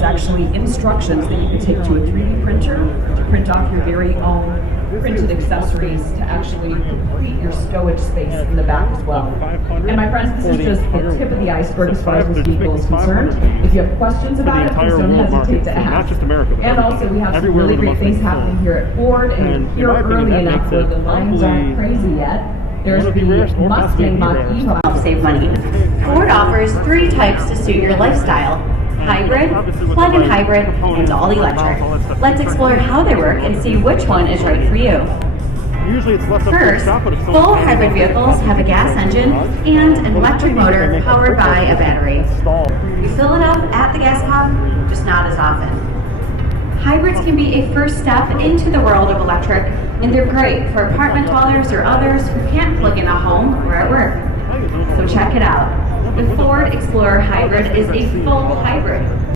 It's actually instructions that you can take to a 3D printer to print off your very own printed accessories to actually complete your stowage space in the back as well. And my friends, this is just the tip of the iceberg as far as this vehicle is concerned. If you have questions about it, please don't hesitate to ask. Not just America, but and also, we have some really great things happening here at Ford, and here early enough where the lines aren't crazy yet. There's the Mustang Mach-E. Save money. Ford offers 3 types to suit your lifestyle: hybrid, plug-in hybrid, and all-electric. Let's explore how they work and see which one is right for you. Usually it's left up to the First, shop, but it's full hybrid vehicles have a gas engine and an electric motor powered by a battery. You fill it up at the gas pump, just not as often. Hybrids can be a first step into the world of electric, and they're great for apartment dwellers or others who can't plug in at home or at work. So check it out. The Ford Explorer Hybrid is a full hybrid